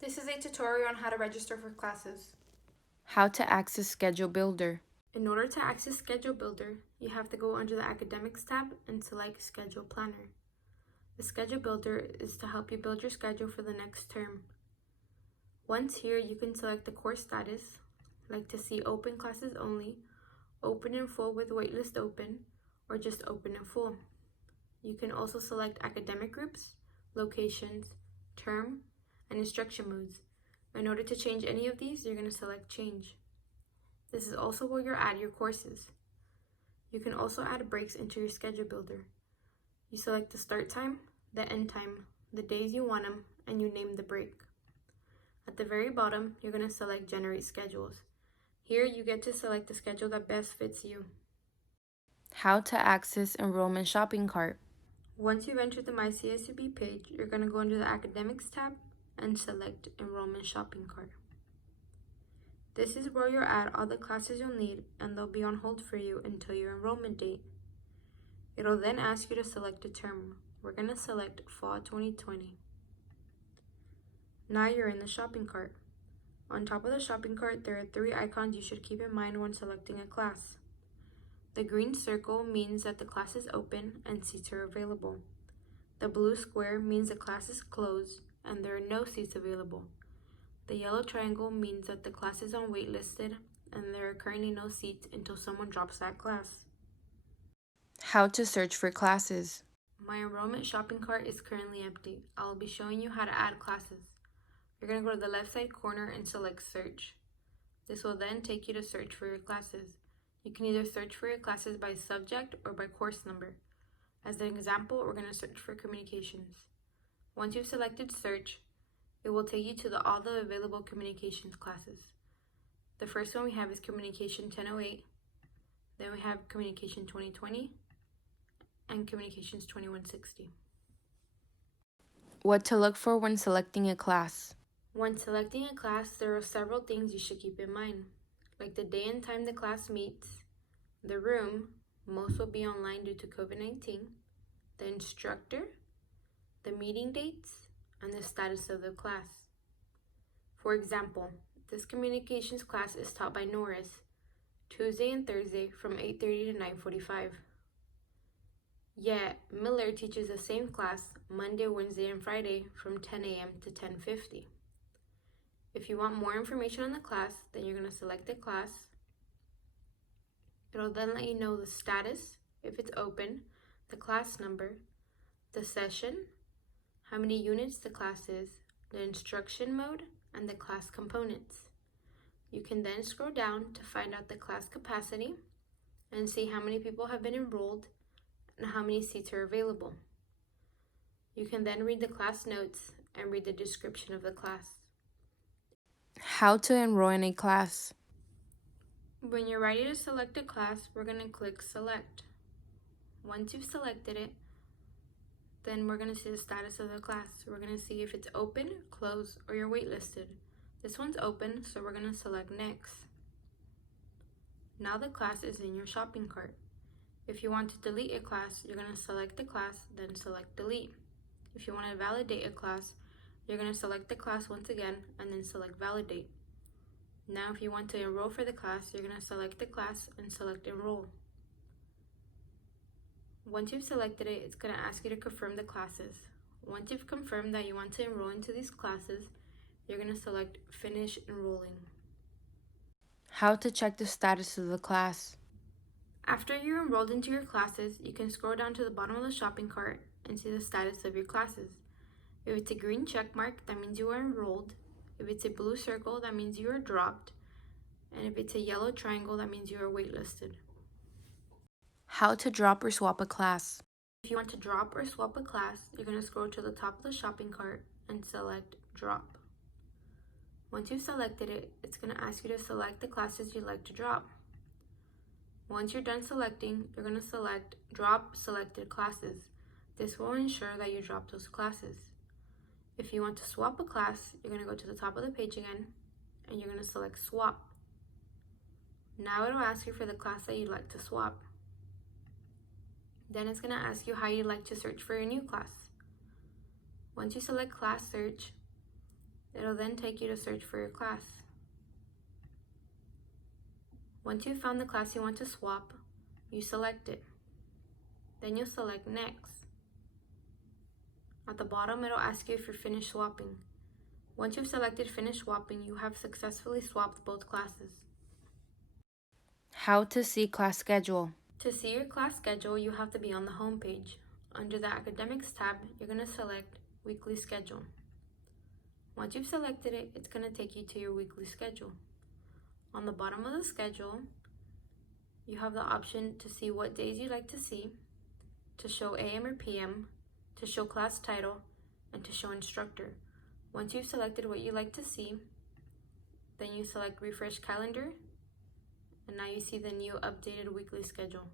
This is a tutorial on how to register for classes. How to access Schedule Builder. In order to access Schedule Builder, you have to go under the Academics tab and select Schedule Planner. The Schedule Builder is to help you build your schedule for the next term. Once here, you can select the course status, like to see open classes only, open in full with waitlist open, or just open in full. You can also select academic groups, locations, term, and instruction modes. In order to change any of these, you're going to select Change. This is also where you'll add your courses. You can also add breaks into your schedule builder. You select the start time, the end time, the days you want them, and you name the break. At the very bottom, you're going to select Generate Schedules. Here, you get to select the schedule that best fits you. How to access Enrollment Shopping Cart. Once you've entered the My CSUB page, you're going to go under the Academics tab and select Enrollment Shopping Cart. This is where you'll add all the classes you'll need, and they'll be on hold for you until your enrollment date. It'll then ask you to select a term. We're going to select Fall 2020. Now you're in the shopping cart. On top of the shopping cart, there are 3 icons you should keep in mind when selecting a class. The green circle means that the class is open and seats are available. The blue square means the class is closed and there are no seats available. The yellow triangle means that the class is on waitlisted and there are currently no seats until someone drops that class. How to search for classes. My enrollment shopping cart is currently empty. I will be showing you how to add classes. You're going to go to the left side corner and select Search. This will then take you to search for your classes. You can either search for your classes by subject or by course number. As an example, we're going to search for communications. Once you've selected Search, it will take you to all the available communications classes. The first one we have is Communication 1008, then we have Communication 2020, and Communications 2160. What to look for when selecting a class. When selecting a class, there are several things you should keep in mind, like the day and time the class meets, the room, most will be online due to COVID-19, the instructor, the meeting dates, and the status of the class. For example, this communications class is taught by Norris, Tuesday and Thursday from 8:30 to 9:45. Yet, Miller teaches the same class Monday, Wednesday, and Friday from 10 a.m. to 10:50. If you want more information on the class, then you're going to select the class. It'll then let you know the status, if it's open, the class number, the session, how many units the class is, the instruction mode, and the class components. You can then scroll down to find out the class capacity and see how many people have been enrolled and how many seats are available. You can then read the class notes and read the description of the class. How to enroll in a class. When you're ready to select a class, we're going to click Select. Once you've selected it, then we're going to see the status of the class. We're going to see if it's open, closed, or you're waitlisted. This one's open, so we're going to select Next. Now the class is in your shopping cart. If you want to delete a class, you're going to select the class, then select Delete. If you want to validate a class, you're going to select the class once again, and then select Validate. Now if you want to enroll for the class, you're going to select the class and select Enroll. Once you've selected it, it's going to ask you to confirm the classes. Once you've confirmed that you want to enroll into these classes, you're going to select Finish Enrolling. How to check the status of the class. After you're enrolled into your classes, you can scroll down to the bottom of the shopping cart and see the status of your classes. If it's a green check mark, that means you are enrolled. If it's a blue circle, that means you are dropped. And if it's a yellow triangle, that means you are waitlisted. How to drop or swap a class. If you want to drop or swap a class, you're going to scroll to the top of the shopping cart and select Drop. Once you've selected it, it's going to ask you to select the classes you'd like to drop. Once you're done selecting, you're going to select Drop Selected Classes. This will ensure that you drop those classes. If you want to swap a class, you're going to go to the top of the page again, and you're going to select Swap. Now it'll ask you for the class that you'd like to swap. Then it's going to ask you how you'd like to search for your new class. Once you select Class Search, It'll then take you to search for your class. Once you've found the class you want to swap, you select it. Then you'll select Next. At the bottom, it'll ask you if you're finished swapping. Once you've selected Finish Swapping, you have successfully swapped both classes. How to see class schedule. To see your class schedule, you have to be on the home page. Under the Academics tab, you're going to select Weekly Schedule. Once you've selected it, it's going to take you to your weekly schedule. On the bottom of the schedule, you have the option to see what days you'd like to see, to show AM or PM, to show class title, and to show instructor. Once you've selected what you'd like to see, then you select Refresh Calendar, and now you see the new updated weekly schedule.